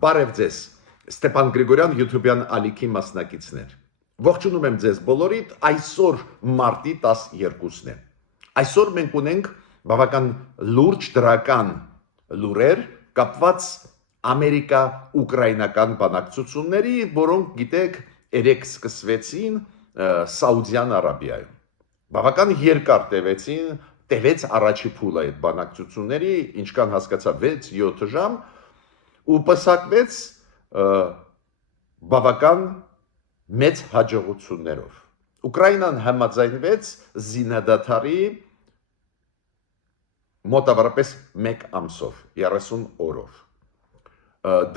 Բարև ձեզ, Ստեփան Գրիգորյան YouTube-յան ալիքի մասնակիցներ։ Ողջունում եմ ձեզ բոլորիդ, այսօր մարտի 12-ն է։ Այսօր մենք ունենք բավական լուրջ դրական լուրեր կապված Ամերիկա-ուկրաինական բանակցությունների, որոնք գիտեք, երեք սկսվեցին Սաուդյան Արաբիայում։ Բավական երկար տևեց առաջի փուլը այդ բանակցությունների, ինչքան հասկացա 6-7 ժամ, ու պսակվեց բավական մեծ հաջողություններով։ Ուկրաինան համաձայնվեց զինադադարի մոտավորապես 1 ամսով, 30 օրով։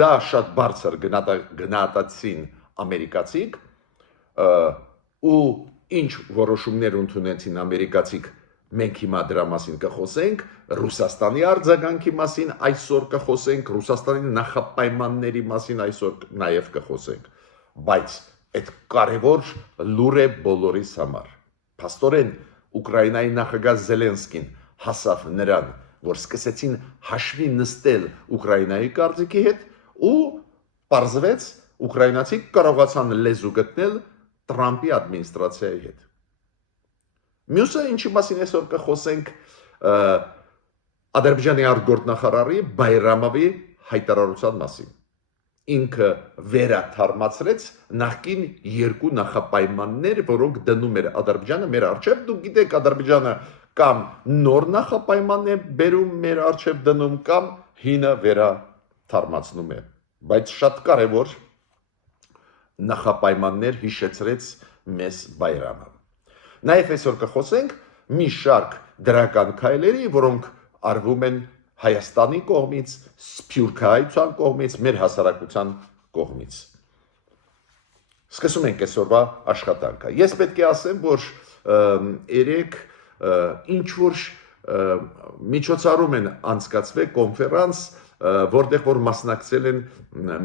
Դա շատ բարձր գնահատեցին ամերիկացիք, ու ինչ որոշումներ ընդունեցին ամերիկացիք, մենք հիմա դրա մասին կխոսենք, Ռուսաստանի արձագանքի մասին այսօր կխոսենք, Ռուսաստանի նախապայմանների մասին այսօր նաև կխոսենք, բայց այդ կարևոր լուր է բոլորիս համար։ Փաստորեն Ուկրաինայի նախագահ Զելենսկին հասավ նրան, որ սկսեցին հաշվի նստել Ուկրաինայի կարծիքի հետ, ու պարզվեց ուկրաինացիք կարողացան լեզու գտնել Տրամպի ադմինիստրացիայի հետ։ Մյուսը, ինչի մասին այսօր կխոսենք, Ադրբեջանի արտգործնախարարի Բայրամովի հայտարարության մասին։ Ինքը վերաթարմացրեց նախկին երկու նախապայմաններ, որոնք դնում էր Ադրբեջանը մեր առջև։ Դուք գիտեք, Ադրբեջանը կամ նոր նախապայման է բերում մեր առջև դնում, կամ հինը վերաթարմացնում է։ Բայց շատ կարևոր նախապայմաններ հիշեցրեց մեզ Բայրամը։ Նաև այսօր կխոսենք մի շարք դրական քայլերի, որոնք արվում են Հայաստանի կողմից, Սփյուռքահայության կողմից, մեր հասարակության կողմից։ Սկսում ենք այսօրվա աշխատանքը։ Ես պետք է ասեմ, որ երեք ինչ-որ միջոցառում են անցկացվել կոնֆերանս, որտեղ որ մասնակցել են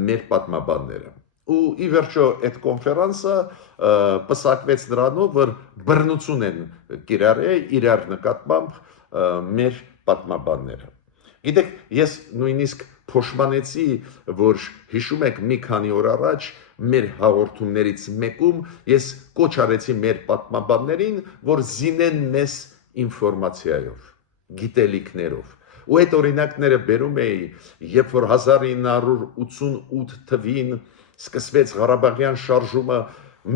մեր պատմաբանները։ Ու ի վերջո այդ կոնֆերանսը պսակվեց նրանով, որ բռնություն են կիրառել իրար նկատմամբ մեր պատմաբանները։ Գիտեք, ես նույնիսկ փոշմանեցի, որ հիշում եք մի քանի օր առաջ մեր հաղորդումներից մեկում ես կոչ արեցի մեր պատմաբաններին, որ զինեն մեզ ինֆորմացիայով, գիտելիքներով։ Ու այդ օրինակները բերում էի, երբ որ 1988 թվին սկսվեց Ղարաբաղյան շարժումը,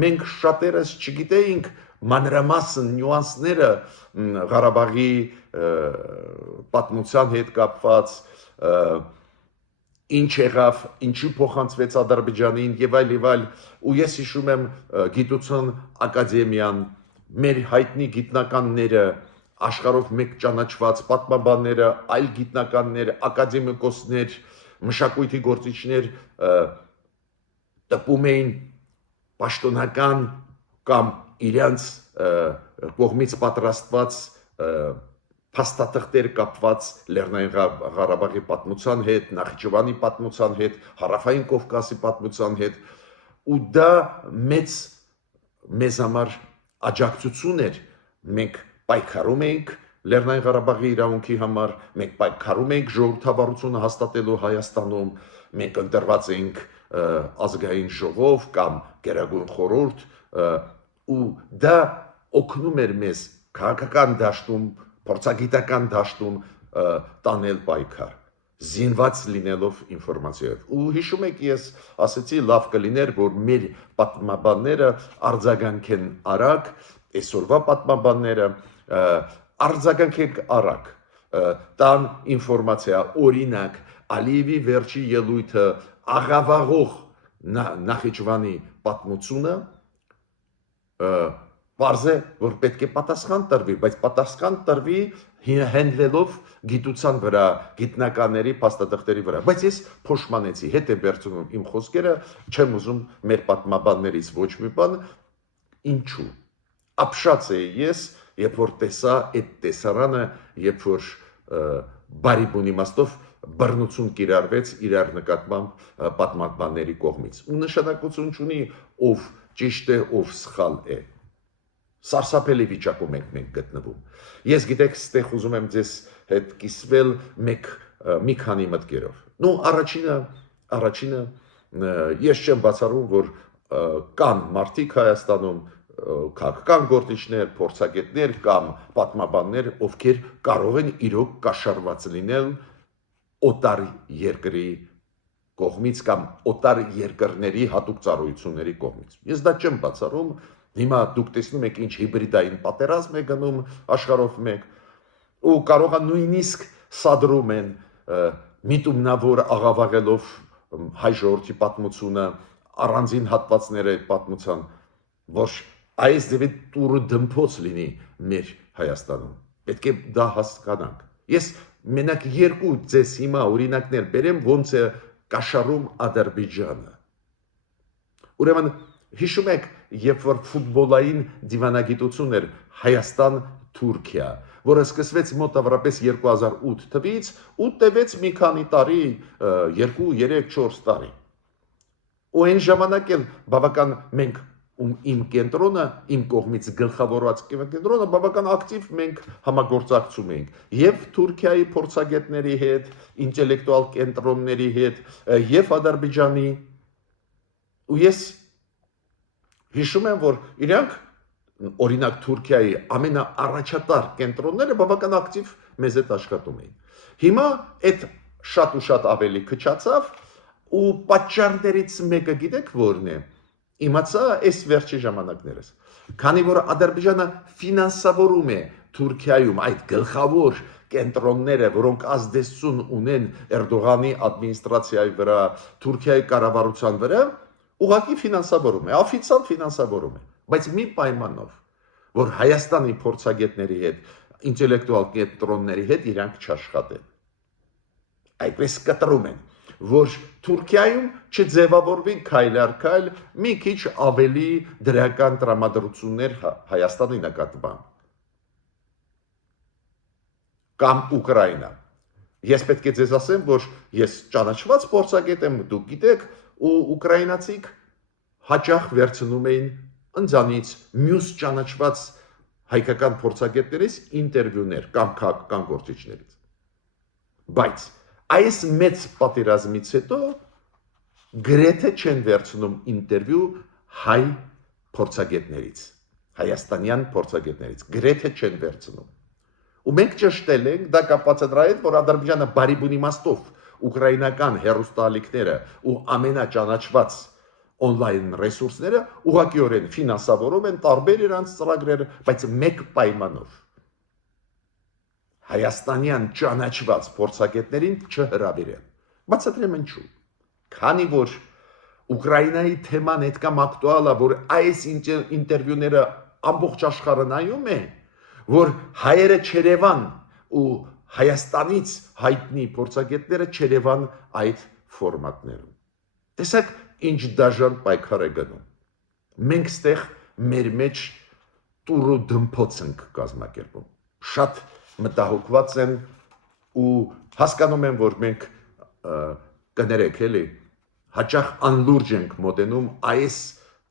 մենք շատերս չգիտեինք մանրամասն նյուանսները Ղարաբաղի պատմության հետ կապված, ինչ եղավ, ինչի փոխանցվեց Ադրբեջանին եւ այլ, ու ես հիշում եմ գիտության ակադեմիան, մեր հայտնի գիտնականները, աշխարհով մեկ ճանաչված պատմաբանները, այլ գիտնականներ, ակադեմիկոսներ, մշակույթի գործիչներ տպում էին պաշտոնական կամ իրանց կողմից պատրաստված փաստաթղթեր կապված Լեռնային Ղարաբաղի պատմության հետ, Նախիջևանի պատմության հետ, Հարավային Կովկասի պատմության հետ, ու դա մեզ համար աջակցություն էր։ Մենք պայքարում էինք Լեռնային Ղարաբաղի իրավունքի համար, մենք պայքարում էինք ժողովրդավարությունը հաստատելու Հայաստանում, մենք ընտրված էինք ազգային ժողով կամ Գերագույն խորհուրդ, ու դա օգնում էր մեզ քաղաքական դաշտում, փորձագիտական դաշտում տանել պայքար, զինված լինելով ինֆորմացիայով։ Ու հիշում եք, ես ասեցի, լավ կլիներ, որ մեր պատմաբանները արձագանքեն արագ, այսօրվա պատմաբանները արձագանքեն արագ, տան ինֆորմացիա, օրինակ, Ալիևի վերջի ելույթը աղավաղող Նախիջևանի պատմությունը, պարզ է, որ պետք է պատասխան տրվի, բայց պատասխան տրվի հենվելով գիտության վրա, գիտնականների փաստաթղթերի վրա։ Բայց ես փոշմանեցի, հետ եմ վերցնում իմ խոսքերը, չեմ ուզում մեր պատմաբաններից ոչ մի բան, ինչու։ Ապշած էի ես, երբ որ տեսա այդ տեսարանը, երբ որ բարի բուն իմաստով բռնություն կիրառվեց իրար նկատմամբ պատմաբանների կողմից։ Ու նշանակություն չունի ով ճիշտ է, ով սխալ է։ Սարսափելի վիճակում ենք մենք գտնվում։ Ես գիտեք, ստեղ ուզում եմ ձեզ հետ կիսվել մի քանի մտքերով։ Առաջինը Առաջինը ես չեմ բացառում, որ կան մարդիկ Հայաստանում, քաղաքական գործիչներ, փորձագետներ կամ պատմաբաններ, ովքեր կարող են իրոք կաշառված լինել օտար երկրի կողմից կամ օտար երկրների հատուկ ծառայությունների կողմից։ Ես դա չեմ բացառում, հիմա դուք տեսնում եք ինչ հիբրիդային պատերազմ է գնում աշխարհով մեկ, ու կարող է նույնիսկ սադրում են միտումնավոր աղավաղելով հայ ժողովրդի պատմությունը, առանձին հատվածները պատմության, որ այս ձևի տուրը դմփոց լինի մեր Հայաստանում։ Պետք է դա հասկանանք։ Ես մենակ երկու ձեզ հիմա օրինակներ բերեմ, ոնց է կաշառում Ադրբեջանը։ Ուրեմն հիշում եք, երբ որ ֆուտբոլային դիվանագիտություն էր Հայաստան-Թուրքիա, որը սկսվեց մոտավորապես 2008 թվականից ու տևեց մի քանի տարի, 2, 3, 4 տարի։ Ու այն ժամանակ էլ բավական մենք իմ կենտրոնը, իմ կողմից գլխավորված կենտրոնը բավական ակտիվ մենք համագործակցում ենք եւ Թուրքիայի փորձագետների հետ, ինտելեկտուալ կենտրոնների հետ եւ Ադրբեջանի, ու ես հիշում եմ, որ իրանք օրինակ Թուրքիայի ամենաառաջատար կենտրոնները բավական ակտիվ մեզ հետ աշխատում էին։ Հիմա այդ շատ ու շատ ավելի քչացավ ու պատճառներից մեկը գիտեք որն է։ Իմացա այս վերջի ժամանակներս։ Քանի որ Ադրբեջանը ֆինանսավորում է Թուրքիայում այդ գլխավոր կենտրոնները, որոնք ազդեցություն ունեն Էրդողանի ադմինիստրացիայի վրա, Թուրքիայի կառավարության վրա, ուղղակի ֆինանսավորում է, օֆիցիալ ֆինանսավորում է, բայց մի պայմանով, որ Հայաստանի փորձագետների հետ, ինտելեկտուալ կենտրոնների հետ իրանք չաշխատեն։ Այդպես կտրում են, որ Թուրքիայում չձևավորվի քայլ առ քայլ մի քիչ ավելի դրական տրամադրություններ Հայաստանի նկատմամբ կամ Ուկրաինա։ Ես պետք է ձեզ ասեմ, որ ես ճանաչված փորձագետ եմ, դուք գիտեք, ու ուկրաինացիք հաճախ վերցնում էին ընձանից մյուս ճանաչված հայկական փորձագետներից ինտերվյուներ կամ քաղաքական գործիչներից։ Բայց այս մեծ պատերազմից հետո գրեթե չեն վերցնում ինտերվյու հայ փորձագետներից, հայաստանյան փորձագետներից, գրեթե չեն վերցնում։ Ու մենք ճշտել ենք, դա կապված է դրա հետ, որ Ադրբեջանը բարիբուն իմաստով ուկրաինական հեռուստաալիքները ու ամենաճանաչված on-line ռեսուրսները ուղղակիորեն ֆինանսավորում են տարբեր իրանց ծրագրերը, բայց մեկ պայմանով հայաստանյան ճանաչված փորձագետներին չհրավիրեն։ Բացատրեմ ինչու։ Քանի որ Ուկրաինայի թեման այդքան ակտուալ է, որ այս ինտերվյուները ամբողջ աշխարհը նայում է, որ հայերը Չերևան ու Հայաստանից հայտնի փորձագետները Չերևան այդ ֆորմատներում։ Տեսեք, ինչ դաժան պայքար է գնում։ Մենք ստեղ մեր մեջ տուրու դմփոց ենք կազմակերպում։ Շատ մտահոգված են ու հասկանում եմ, որ մենք կներեք էլի, հաճախ անլուրջ ենք մոտենում այս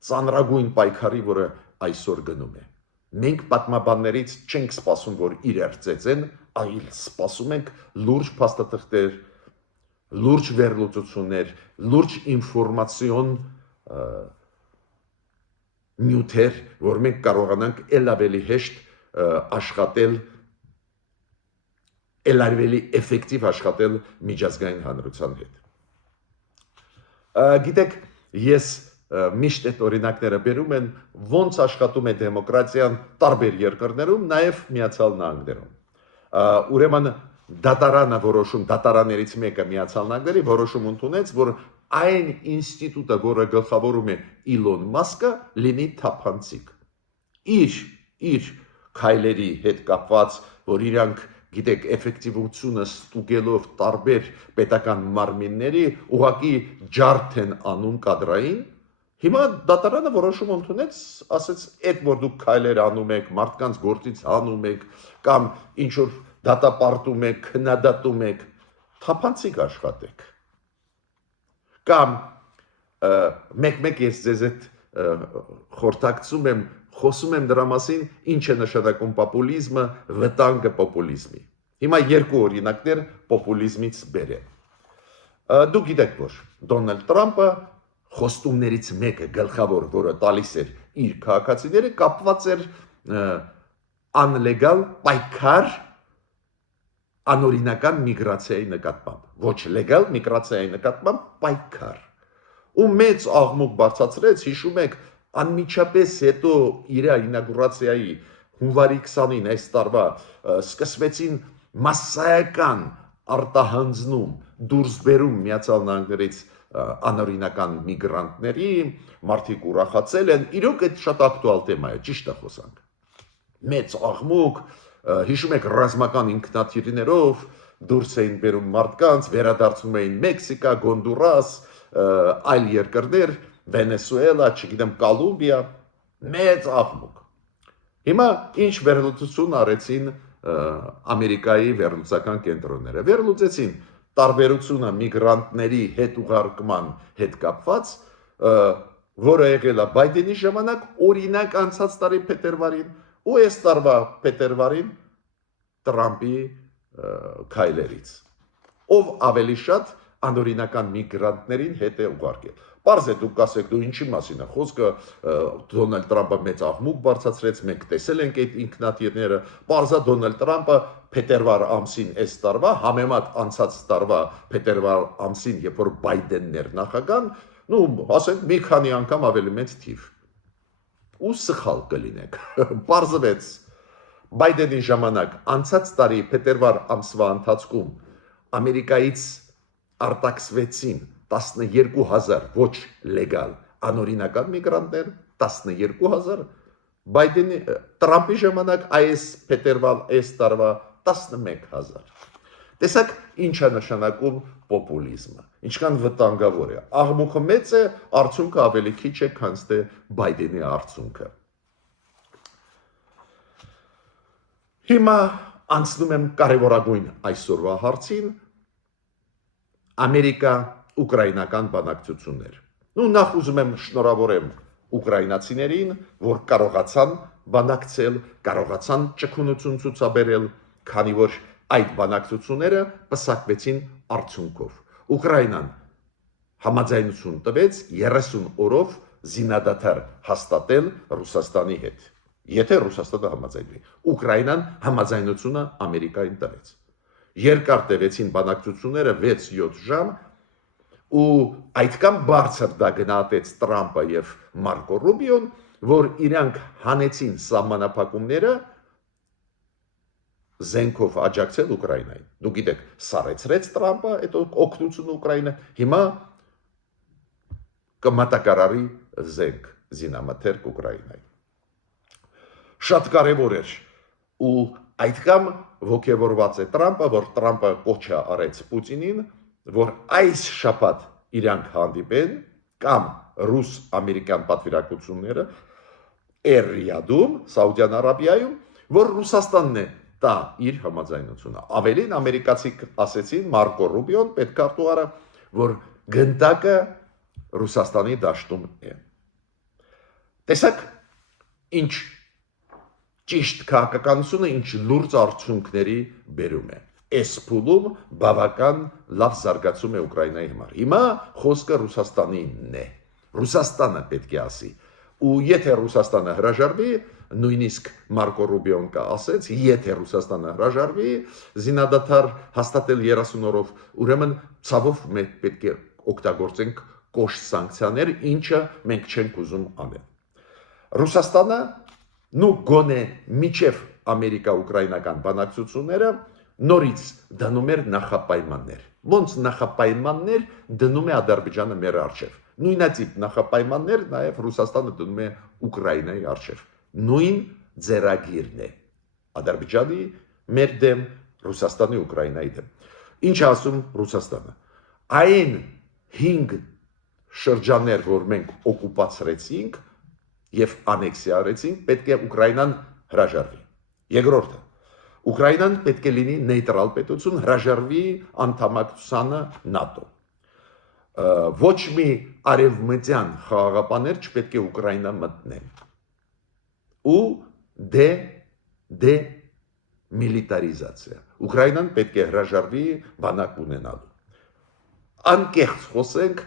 ծանրագույն պայքարի, որը այսօր գնում է։ Մենք պատմաբաններից չենք սպասում, որ իրար ծեծեն, այլ սպասում ենք լուրջ փաստաթղթեր, լուրջ վերլուծություններ, լուրջ ինֆորմացիոն նյութեր, որ մենք կարողանանք ել ավելի հեշտ աշխատել, ել ավելի էֆեկտիվ աշխատել միջազգային հանրության հետ։ Գիտեք, ես միշտ այդ օրինակները բերում են, ոնց աշխատում է դեմոկրատիան տարբեր երկրներում, նաև Միացյալ Նահանգներում։ Ուրեմն դատարանը որոշում, դատարաններից մեկը Միացյալ Նահանգների որոշում ընդունեց, որ այն ինստիտուտը, որը գլխավորում է Իլոն Մասկը, լինի թափանցիկ։ Իր քայլերի հետ կապված, որ իրանք գիտեք, էֆեկտիվությունը ստուգելով տարբեր պետական մարմինների ուղղակի ջարդ են անում կադրային, հիմա դատարանը որոշում ընդունեց, ասեց, այդ որ դուք քայլեր անում եք, մարդկանց գործից հանում եք, կամ ինչ որ դատապարտում եք, քննադատում եք, թափանցիկ աշխատեք։ Կամ մեկ-մեկ ես ձեզ այդ խորհրդակցում եմ, խոսում եմ դրա մասին, ինչ է նշանակում պոպուլիզմը, վտանգը պոպուլիզմի։ Հիմա երկու օրինակներ պոպուլիզմից բերեմ։ Դուք գիտեք, որ Դոնալդ Տրամպը խոստումներից մեկը գլխավոր, որը տալիս էր իր քաղաքացիները, կապված էր անլեգալ պայքար անօրինական միգրացիայի նկատմամբ, ոչ լեգալ միգրացիայի նկատմամբ պայքար։ Ու մեծ աղմուկ բարձրացրեց, հիշում եք, անմիջապես հետո իր ինագուրացիայի հունվարի 20-ին այս տարվա սկսվեցին մասսայական արտահանձնում դուրս բերում Միացյալ Նահանգներից անօրինական միգրանտների, մարդիկ ուրախացել են, իրոք այդ շատ ակտուալ թեմա է, ճիշտ է խոսանք։ Մեծ աղմուկ, հիշում եք ռազմական ինքնաթիռներով դուրս էին բերում մարդկանց, վերադարձնում էին Մեքսիկա, Գոնդուրաս, այլ երկրներ, Վենեսուելա, չգիտեմ, Կոլումբիա, մեծ աղմուկ։ Հիմա ինչ վերլուծություն արեցին Ամերիկայի վերլուծական կենտրոնները։ Վերլուծեցին տարբերությունը միգրանտների հետ ուղարկման հետ կապված, որը եղել է Բայդենի ժամանակ, օրինակ անցած տարի փետրվարին, ու այս տարվա փետրվարին Տրամպի քայլերից։ Ով ավելի շատ անօրինական միգրանտներին հետ է ուղարկել։ Պարզ է դուք ասեք, դու ինչի մասին է խոսքը, Դոնալդ Տրամպը մեծ աղմուկ բարձրացրեց, մենք տեսել ենք այդ ինքնաթիռները, պարզ է Դոնալդ Տրամպը փետրվար ամսին այս տարվա, համեմատ անցած տարվա փետրվար ամսին, երբ որ Բայդենն էր նախագահ, նու ասենք մի քանի անգամ ավելի մեծ թիվ։ Ու սխալ կլինեք։ Պարզվեց Բայդենի ժամանակ անցած տարի փետրվար ամսվա ընթացքում Ամերիկայից արտաքսվեցին 12,000 ոչ լեգալ անօրինական միգրանտներ, 12,000, Բայդենի Տրամպի ժամանակ այս փետրվար այս տարվա 11,000։ Տեսակ ինչ է նշանակում պոպուլիզմը, ինչքան վտանգավոր է։ Աղմուկը մեծ է, արդյունքը ավելի քիչ է, քան թե Բայդենի արդյունքը։ Հիմա անցնում եմ կարևորագույն այսօրվա հարցին, Ամերիկա-ուկրաինական բանակցություններ։ Ու նախ ուզում եմ շնորհավորեմ ուկրաինացիներին, որ կարողացան բանակցել, կարողացան ճկունություն ցուցաբերել, քանի որ այդ բանակցությունները պսակվեցին արդյունքով։ Ուկրաինան համաձայնություն տվեց 30 օրով զինադադար հաստատել Ռուսաստանի հետ։ Եթե Ռուսաստանը համաձայնվի, Ուկրաինան համաձայնությունը Ամերիկային տվեց։ Երկար տևեցին բանակցությունները 6-7 ժամ, ու այդքան բարձր դա գնահատեց Տրամպը եւ Մարկո Ռուբիոն, որ իրանք հանեցին սահմանափակումները զենքով աջակցել Ուկրաինային։ Դուք գիտեք, սարեցրեց Տրամպը այդ օգնությունը Ուկրաինա, հիմա կմատակարարի զենք զինամթերք Ուկրաինային։ Շատ կարևոր էր ու այդքան ոգևորված է Տրամպը, որ Տրամպը կոչ արեց Պուտինին, որ այս շաբաթ իրանք հանդիպեն կամ ռուս-ամերիկյան պատվիրակությունները Ռիադում, Սաուդյան Արաբիայում, որ Ռուսաստանն է տա իր համաձայնությունը։ Ավելին ամերիկացիք ասեցին Մարկո Ռուբիոն, պետքարտուղարը, որ գնդակը Ռուսաստանի դաշտում է։ Տեսակ ինչ ճիշտ քաղաքականությունը, ինչ լուրջ արդյունքների բերում է։ Այս փուլում բավական լավ զարգացում է Ուկրաինայի համար։ Հիմա խոսքը Ռուսաստանինն է։ Ռուսաստանը պետք է ասի։ Ու եթե Ռուսաստանը հրաժարվի, նույնիսկ Մարկո Ռուբիոն ասեց, եթե Ռուսաստանը հրաժարվի, զինադադար հաստատել 30 օրով, ուրեմն ցավով մենք պետք է օգտագործենք կոշտ սանկցիաներ, ինչը մենք չենք ուզում անել։ Ռուսաստանը նու գոնե միջև Ամերիկա-ուկրաինական բանակցությունները նորից դնում էր նախապայմաններ։ Ոնց նախապայմաններ դնում է Ադրբեջանը մեր առջև։ Նույնատիպ նախապայմաններ նաև Ռուսաստանը դնում է Ուկրաինայի առջև։ Նույն ձեռագիրն է Ադրբեջանի մեր դեմ, Ռուսաստանի Ուկրաինայի դեմ։ Ինչ ասում Ռուսաստանը։ Այն 5 շրջաններ, որ մենք օկուպացրեցինք եւ անեքսիա արեցինք, պետք է Ուկրաինան հրաժարվի։ Երկրորդը, Ուկրաինան պետք է լինի նեյտրալ պետություն, հրաժարվի անդամակցությանը ՆԱՏՕ։ Ոչ մի արևմտյան խաղաղապաներ չպետք է Ուկրաինա մտնեն։ Ու դեմիլիտարիզացիա։ Ուկրաինան պետք է հրաժարվի բանակ ունենալու։ անկեղծ խոսենք,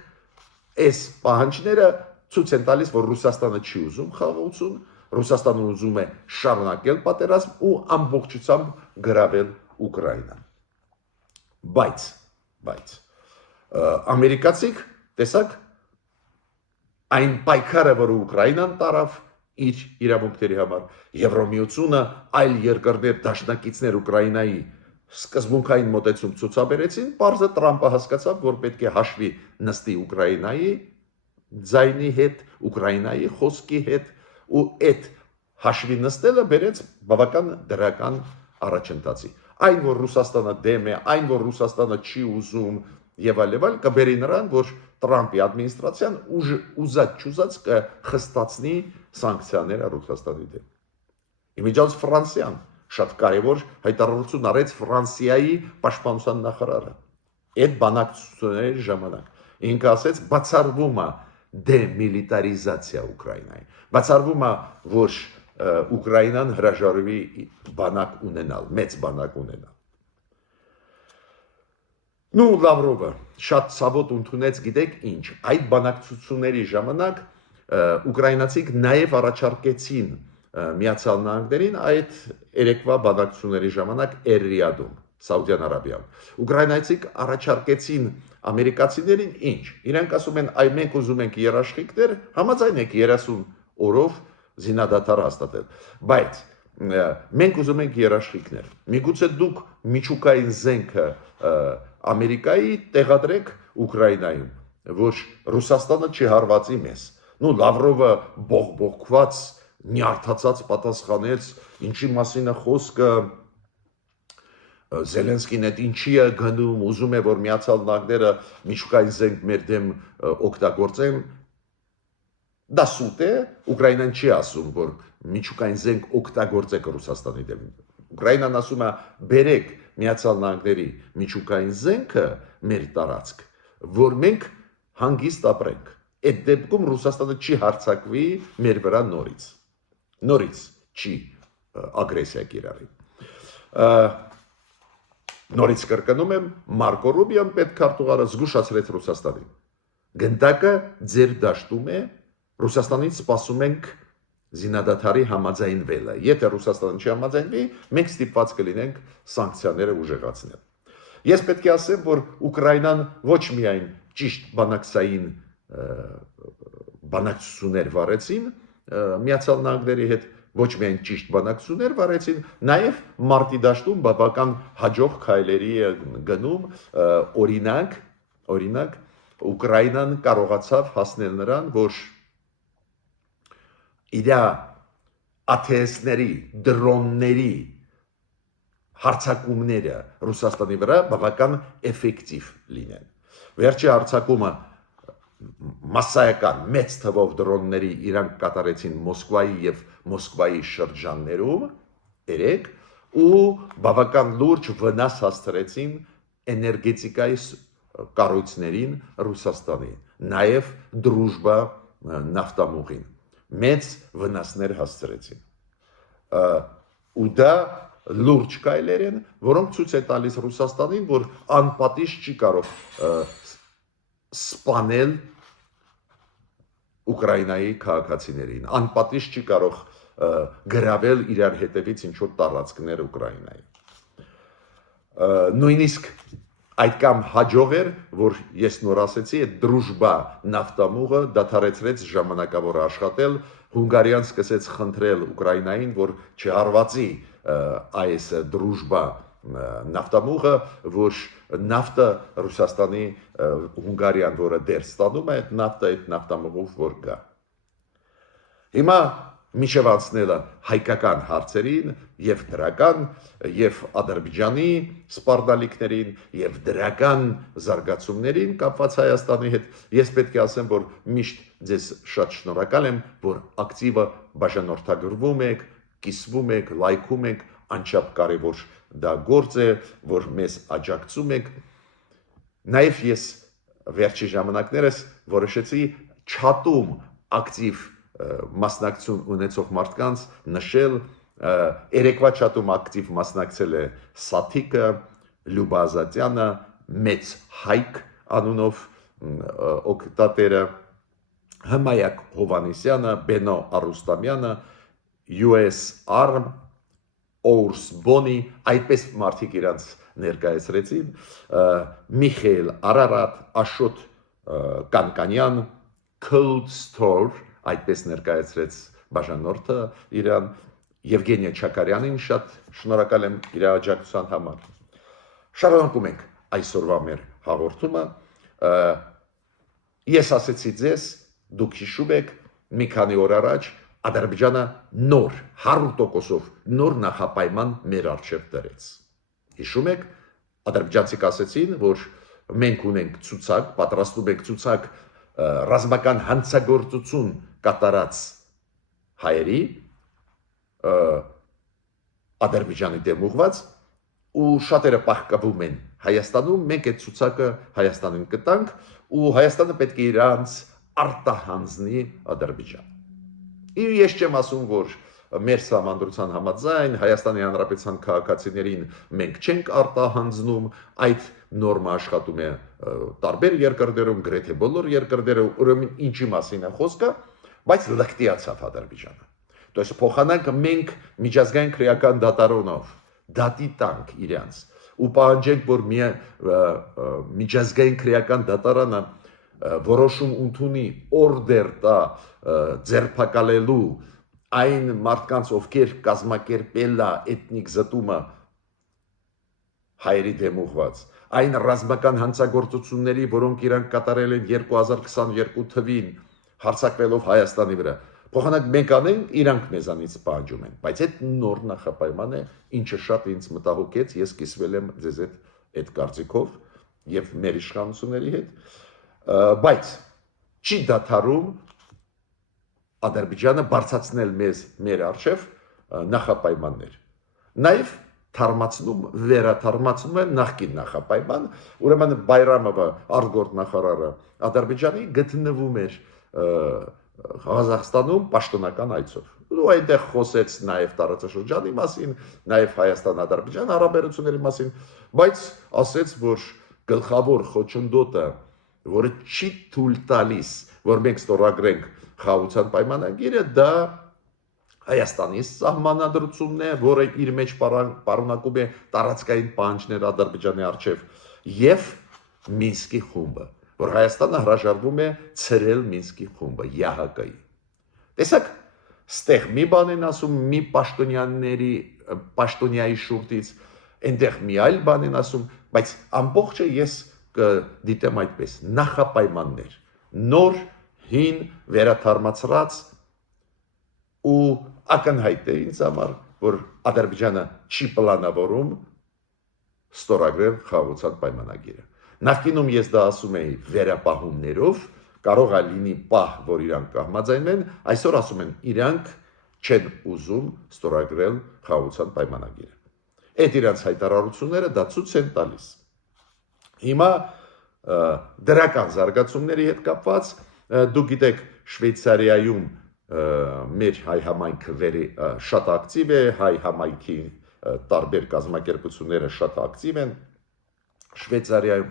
այս պահանջները ցույց են տալիս, որ Ռուսաստանը չի ուզում խաղաղություն, Ռուսաստանը ուզում է շարունակել պատերազմ ու ամբողջությամբ գրավել Ուկրաինան։ Բայց ամերիկացիք տեսակ այն պայքարը, որ Ուկրաինան տարավ իր իրավունքների համար, Եվրոմիությունը, այլ երկրներ դաշնակիցներ Ուկրաինայի սկզբունքային մոտեցում ցուցաբերեցին, պարզը Տրամպը հասկացավ, որ պետք է հաշվի նստի Ուկրաինայի ձայնի հետ, Ուկրաինայի խոսքի հետ ու այդ հաշվի նստելը բերեց բավական դրական առաջընթացի։ Այն, որ Ռուսաստանը դեմ է, այն, որ Ռուսաստանը չի ուզում եւ այլ կբերի նրան, որ Տրամպի ադմինիստրացիան ուզած կխստացնի սանկցիաները Ռուսաստանի դեմ։ Իմիջիայլոց Ֆրանսիան շատ կարևոր հայտարարություն արեց Ֆրանսիայի պաշտպանության նախարարը։ Այդ բանակցությունների ժամանակ ինքը ասեց, բացառվում է դեմիլիտարիզացիա Ուկրաինայի։ Բացառվում է, որ Ուկրաինան հրաժարվի բանակ ունենալ, մեծ բանակ ունենալ։ Լավրովը շատ ցավոտ ընդունեց, գիտեք ինչ, այդ բանակցությունների ժամանակ ուկրաինացիք նաև առաջարկեցին Միացյալ Նահանգներին այդ երեկվա բանակցությունների ժամանակ Էր-Ռիադում, Սաուդյան Արաբիայում։ Ուկրաինացիք առաջարկեցին ամերիկացիներին ինչ։ Իրենք ասում են, այ մենք ուզում ենք երաշխիքներ, համաձայն եք 30 օրով զինադադար հաստատել, բայց մենք ուզում ենք երաշխիքներ։ Միգուցե դուք միջուկային զենքը Ամերիկայի տեղադրեք Ուկրաինայում, որ Ռուսաստանը չհարվածի մեզ։ Լավրովը բողբողված, նյարդացած պատասխանեց, ինչի մասին է խոսքը, Զելենսկին այդ ինչի է գնում, ուզում է, որ Միացյալ Նահանգները միջուկային զենք մեր դեմ օգտագործեն։ Դա սուտ է, Ուկրաինան չի ասում, որ միջուկային զենք օգտագործեք Ռուսաստանի դեմ։ Ուկրաինան ասում է, բերեք Միացյալ Նահանգների միջուկային զենքը մեր տարածք, որ մենք հանգիստ ապրենք։ Այդ դեպքում Ռուսաստանը չի հարձակվի մեր վրա նորից չի ագրեսիա կիրառի։ Նորից կրկնում եմ, Մարկո Ռուբիոն պետքարտուղարը զգուշացրեց Ռուսաստանին։ Գնդակը ձեր դաշտում է, Ռուսաստանից սպասում ենք զինադադարի համաձայնվելը։ Եթե Ռուսաստանը չի համաձայնվի, մենք ստիպված կլինենք սանկցիաները ուժեղացնել։ Ես պետք է ասեմ, որ Ուկրաինան ոչ միայն ճիշտ բանակցային բանակցություններ վարեցին Միացյալ Նահանգների հետ, ոչ միայն ճիշտ բանակցություններ վարեցին, նաև մարտի դաշտում բավական հաջող քայլերի գնում, օրինակ Ուկրաինան կարողացավ հասնել նրան, որ իր ATS-ների, դրոնների հարձակումները Ռուսաստանի վրա բավական էֆեկտիվ լինեն։ Վերջի հարձակումը մասսայական մեծ թվով դրոնների իրանք կատարեցին Մոսկվայի եւ Մոսկվայի շրջաններում երեք ու բավական լուրջ վնաս հասցրեցին էներգետիկայի կառույցներին Ռուսաստանի, նաև Դրուժբա նավթամուղին մեծ վնասներ հասցրեցին։ Ու դա լուրջ կայլեր են, որոնք ցույց է տալիս Ռուսաստանին, որ անպատիժ չի կարող սպանել Ուկրաինայի քաղաքացիներին, անպատիժ չի կարող գրավել իրար հետևից ինչ-որ տարածքներ Ուկրաինայի։ Նույնիսկ այդ կամ հաջող էր, որ ես նոր ասեցի, այդ Դրուժբա նավթամուղը դադարեցրեց ժամանակավոր աշխատել, Հունգարիան սկսեց խնդրել Ուկրաինային, որ չհարվածի այս Դրուժբա նավթամուղը, որ նավթը Ռուսաստանի Հունգարիան, որը դեր ստանում է, այդ նավթամուղով որ գա։ Հիմա մինչև անցնելը հայկական հարցերին եւ դրական եւ Ադրբեջանի սպառնալիքներին եւ դրական զարգացումներին կապված Հայաստանի հետ, ես պետք է ասեմ, որ միշտ ձեզ շատ շնորհակալ եմ, որ ակտիվը բաժանորդագրվում եք, կիսվում եք, լայքում եք, անչափ կարևոր դա գործ է, որ մեզ աջակցում եք։ Նաև ես վերջի ժամանակներս որոշեցի չաթում ակտիվ մասնակցություն ունեցող մարդկանց նշել, երեկվա չաթում ակտիվ մասնակցել է Սաթիկը, Լյուբա Ազատյանը, Մեծ Հայկ, անունով օգտատերը, Հմայակ Հովանեսյանը, Բենո Արուստամյանը, US Arm, Ours Boni, այդպես մարդիկ իրանց ներկայացրեցին, Միխայել Արարատ, Աշոտ Կանկանյան, Cold Store, այդպես ներկայացրեց բաժանորդը իրան, Եվգենիա Չակարյանին շատ շնորհակալ եմ իր աջակցության համար։ Շարունակում ենք այսօրվա մեր հաղորդումը։ Ես ասեցի ձեզ, դուք հիշում եք, մի քանի օր առաջ Ադրբեջանը նոր 100%-ով նոր նախապայման մեր առջև դրեց։ Հիշում եք, ադրբեջանցիք ասեցին, որ մենք ունենք ցուցակ, պատրաստում ենք ցուցակ ռազմական հանցագործություն կատարած հայերի Ադրբեջանի դեմ ուղված ու շատերը պահկավում են Հայաստանում, մենք այդ ցուցակը Հայաստանին կտանք ու Հայաստանը պետք է իրանց արտահանձնի Ադրբեջան։ Եվ ես չեմ ասում, որ մեր սահմանադրության համաձայն Հայաստանի Հանրապետության քաղաքացիներին մենք չենք արտահանձնում, այդ նորմը աշխատում է տարբեր երկրներում, գրեթե բոլոր երկրներում, ուրեմն ինչի մասին է խոսքը, բայց լկտիացավ Ադրբեջանը։ Դες փոխանակ մենք միջազգային քրեական դատարանով դատի տանք իրանց ու պահանջենք, որ միջազգային քրեական դատարանը որոշում ընդունի օրդեր տա ձերբակալելու այն մարդկանց, ովքեր կազմակերպել է էթնիկ զտումը հայերի դեմ ուղված, այն ռազմական հանցագործությունների, որոնք իրանք կատարել են 2022 թվին հարձակվելով Հայաստանի վրա, փոխանակ մենք անենք, իրանք մեզանից պահանջում են, բայց այդ նոր նախապայման է, ինչը շատ ինձ մտահոգեց, ես կիսվել եմ ձեզ այդ կարծիքով եւ մեր իշխանությունների հետ, բայց չի դադարում Ադրբեջանը բարձրացնել մեր առջև նախապայմաններ։ Նաև վերաթարմացնում է նախկին նախապայման, ուրեմն Բայրամովը, արտգործ նախարարը Ադրբեջանի գտնվում էր Ղազախստանում պաշտոնական այցով։ Ու այնտեղ խոսեց նաև տարածաշրջանի մասին, նաև Հայաստան-Ադրբեջան հարաբերությունների մասին, բայց ասեց, որ գլխավոր խոչընդոտը, որը չի թույլ տալիս, որ մենք ստորագրենք խաղաղության պայմանագիրը, դա Հայաստանի սահմանադրությունն է, որը իր մեջ պարունակում է տարածքային պահանջներ Ադրբեջանի առջև եւ Մինսկի խումբը, որ Հայաստանը հրաժարվում է ցրել Մինսկի խումբը ԵԱՀԿ-ի։ Տեսեք, ստեղ մի բան են ասում, մի պաշտոնյայի շուրթից, այնտեղ մի այլ բան են ասում, բայց ամբողջը ես կդիտեմ այդպես, նախապայմաններ, նոր հին վերաթարմացրած ու ակնհայտ է ինձ համար, որ Ադրբեջանը չի պլանավորում ստորագրել խաղաղության պայմանագիրը։ Նախկինում ես դա ասում էի վերապահումներով, կարող է լինի պահ, որ իրանք կհամաձայնեն, այսօր ասում են իրանք չեն ուզում ստորագրել խաղաղության պայմանագիրը։ Այդ իրանց հայտարարությունները դա ցույց են տալիս։ Հիմա դրական զարգացումների հետ կապված, դուք գիտեք, Շվեյցարիայում մեր հայ համայնքը շատ ակտիվ է, հայ համայնքի տարբեր կազմակերպությունները շատ ակտիվ են Շվեյցարիայում,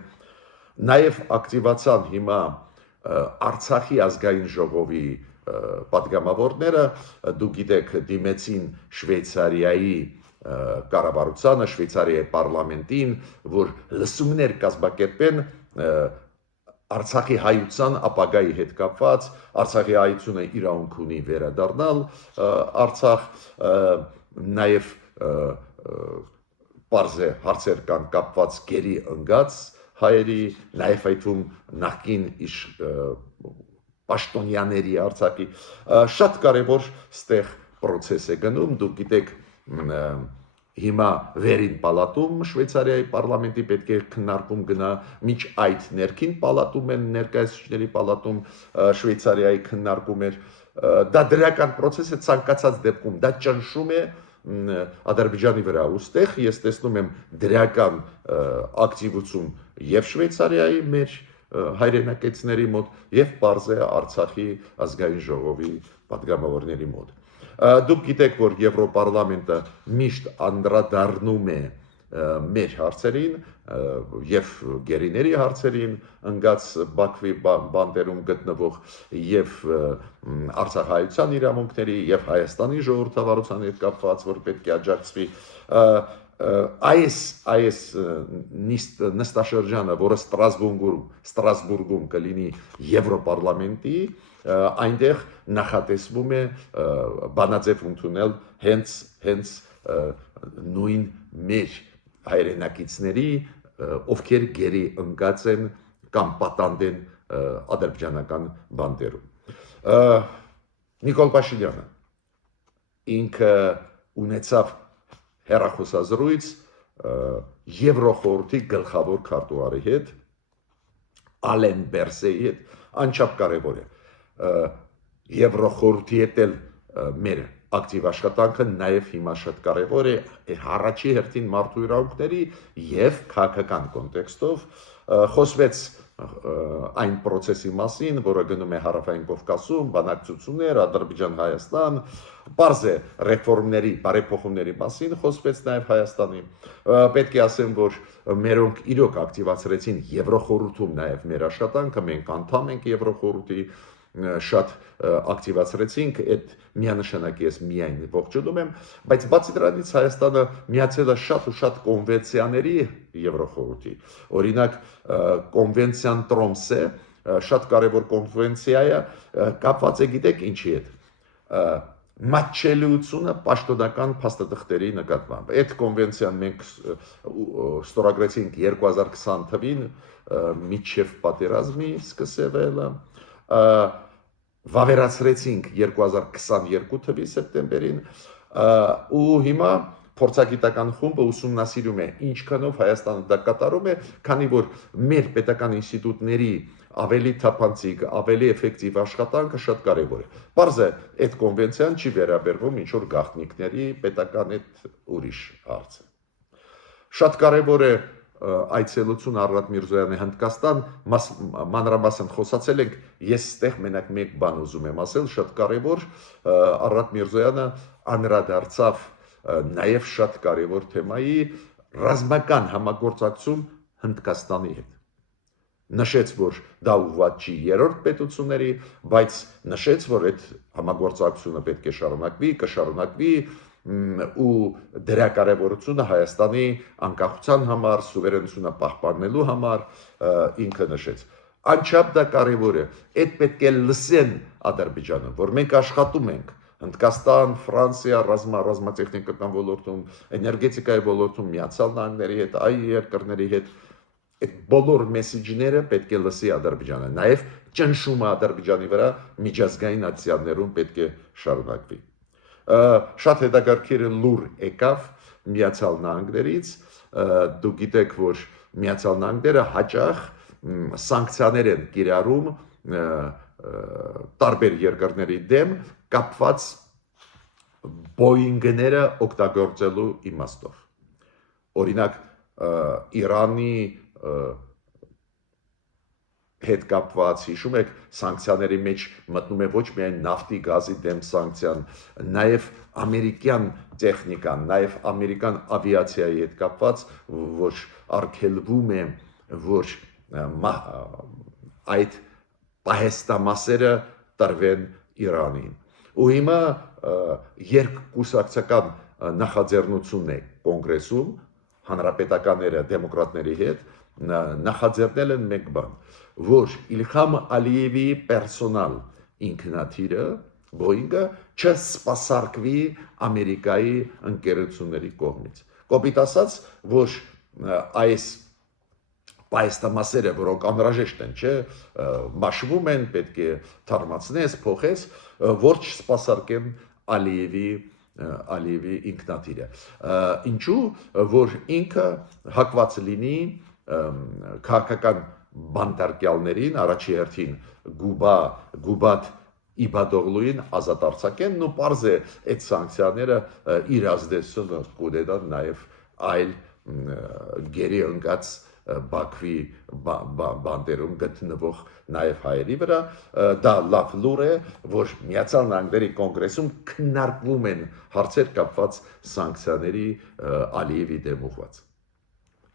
նաև ակտիվացան հիմա Արցախի ազգային ժողովի պատգամավորները, դուք գիտեք, դիմեցին Շվեյցարիայի կառավարությանը, Շվեյցարիայի պարլամենտին, որ լսումներ կազմակերպեն Արցախի հայության ապագայի հետ կապված, Արցախի հայությունը իրավունք ունի վերադառնալ Արցախ, նաև պարզ է հարցեր կան կապված գերի ընկած հայերի, նաև այդում նախկին պաշտոնյաների Արցախի, շատ կարևոր ստեղ պրոցես է գնում, դուք գիտեք, հիմա վերին պալատում Շվեյցարիայի պարլամենտի պետք է քննարկում գնա, միջ այդ ներքին պալատում են, ներկայացուցիչների պալատում Շվեյցարիայի քննարկում էր, դա դրական պրոցես է ցանկացած դեպքում, դա ճնշում է Ադրբեջանի վրա, ուստեղ ես տեսնում եմ դրական ակտիվություն եւ Շվեյցարիայի մեր հայրենակիցների մոտ եւ պարզ է Արցախի ազգային ժողովի պատգամավորների մոտ։ Դուք գիտեք, որ Եվրոպարլամենտը միշտ անդրադառնում է մեր հարցերին եւ գերիների հարցերին ընկած Բաքվի բանտերում գտնվող եւ Արցախայցյան իրավունքների եւ Հայաստանի ժողովրդավարության հետ կապված, որ պետք է աջակցվի այս նստաշրջանը, որը Ստրասբուրգում կլինի Եվրոպարլամենտի, այնտեղ նախատեսվում է բանաձև ընդունել հենց նույն մեր հայրենակիցների, ովքեր գերի ընկած են կամ պատանդ են ադրբեջանական բանտերում։ Նիկոլ Փաշինյանը ինքը ունեցավ հեռախոսազրույց Եվրոխորհրդի գլխավոր քարտուղարի հետ, Ալեն Բերսեի հետ, անչափ կարևոր է։ Եվրոխորհրդի հետ էլ մեր ակտիվ աշխատանքը նաև հիմա շատ կարևոր է առաջի հերթին մարդու իրավունքների եւ քաղաքական կոնտեքստով խոսվեց այն process-ի մասին, որը գնում է Հարավային Կովկասում, բանակցություններ, Ադրբեջան-Հայաստան, պարզ է ռեֆորմների, բարեփոխումների մասին խոսվեց նաև Հայաստանի։ Պետք է ասեմ, որ մերոնք իրոք ակտիվացրեցին Եվրոխորհրդում նաև մեր աշխատանքը, մենք անդամ ենք Եվրոխորհրդի, շատ ակտիվացրեցինք, այդ միանշանակ ես միայն ողջունում եմ, բայց բացի դրանից Հայաստանը միացել է շատ ու շատ կոնվենցիաների Եվրոխորհրդի։ Օրինակ կոնվենցիան Տրոմսե շատ կարևոր կոնվենցիա է, կապված է գիտեք ինչի հետ։ Մատչելիությունը պաշտոնական փաստաթղթերի նկատմամբ։ Այդ կոնվենցիան մենք ստորագրեցինք 2020 թվին, միջև պատերազմի սկսվելը, վավերացրեցինք 2022 թվի սեպտեմբերին, ու հիմա փորձագիտական խումբը ուսումնասիրում է ինչքանով Հայաստանը դա կատարում է, քանի որ մեր պետական ինստիտուտների ավելի թափանցիկ, ավելի էֆեկտիվ աշխատանքը շատ կարևոր է։ Պարզ է, այդ կոնվենցիան չի վերաբերվում ինչ որ գաղտնիքների պետական այդ ուրիշ հարց է։ Շատ կարևոր է այցելություն Արարատ Միրզոյանի Հնդկաստան, մանրամասն խոսացել ենք, ես ստեղ մենակ մեկ բան ուզում եմ ասել, շատ կարևոր Արարատ Միրզոյանը անդրադարձավ նաև շատ կարևոր թեմայի ռազմական համագործակցություն Հնդկաստանի հետ։ Նշեց, որ դա ուղղված չի երրորդ պետությունների, բայց նշեց, որ այդ համագործակցությունը պետք է շարունակվի, կշարունակվի ու դրա կարևորությունը Հայաստանի անկախության համար, սուվերենությունը պահպանելու համար ինքը նշեց։ Անչափ դա կարևոր է, այդ պետք է լսեն Ադրբեջանը, որ մենք աշխատում ենք Հնդկաստան, Ֆրանսիա, ռազմատեխնիկական ոլորտում, էներգետիկայի ոլորտում Միացյալ Նահանգների հետ, այլ երկրների հետ, այդ բոլոր մեսեջները պետք է լսի Ադրբեջանը, նաև ճնշումը Ադրբեջանի վրա միջազգային ակցիաներում պետք է շարունակվի։ Շատ հետաքրքիր լուր եկավ Միացյալ Նահանգներից, դուք գիտեք, որ Միացյալ Նահանգները հաճախ սանկցիաներ են կիրառում տարբեր երկրների դեմ կապված Boeing-ները օգտագործելու իմաստով։ Օրինակ Իրանի հետ կապված, հիշում եք, սանկցիաների մեջ մտնում է ոչ միայն նավթի, գազի դեմ սանկցիան, նաև ամերիկյան տեխնիկան, նաև ամերիկյան ավիացիայի հետ կապված, որ արգելվում է, որ այդ պահեստամասերը տրվեն Իրանին։ Ու հիմա երկկուսակցական նախաձեռնությունն է կոնգրեսում, հանրապետականները դեմոկրատների հետ նախաձեռնել են մեկ բան, որ Իլհամ Ալիևի պերսոնալ ինքնաթիռը Boeing-ը չսպասարկվի Ամերիկայի ընկերությունների կողմից։ Կոպիտ ասած, որ այս պայստամասերը, որոնք անհրաժեշտ են, չէ, մաշվում են, պետք է թարմացնես, փոխես, որ չսպասարկեն Ալիևի ինքնաթիռը։ Ինչու, որ ինքը հակված լինի քաղաքական բանտարկյալներին, առաջի հերթին Գուբատ Իբադօղլուին ազատ արձակեն, ու պարզ է այդ սանկցիաները իր ազդեցությունը կունենան նաև այլ գերի ընկած Բաքվի բանտերում գտնվող նաև հայերի վրա, դա լավ լուր է, որ Միացյալ Նահանգների կոնգրեսում քննարկվում են հարցեր կապված սանկցիաների Ալիևի դեմ ուղղված։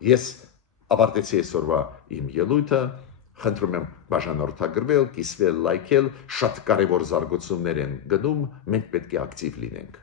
Ես ավարտեցի այսօրվա իմ ելույթը, խնդրում եմ բաժանորդագրվել, կիսվել, լայքել, շատ կարևոր զարգացումներ են գնում, մենք պետք է ակտիվ լինենք։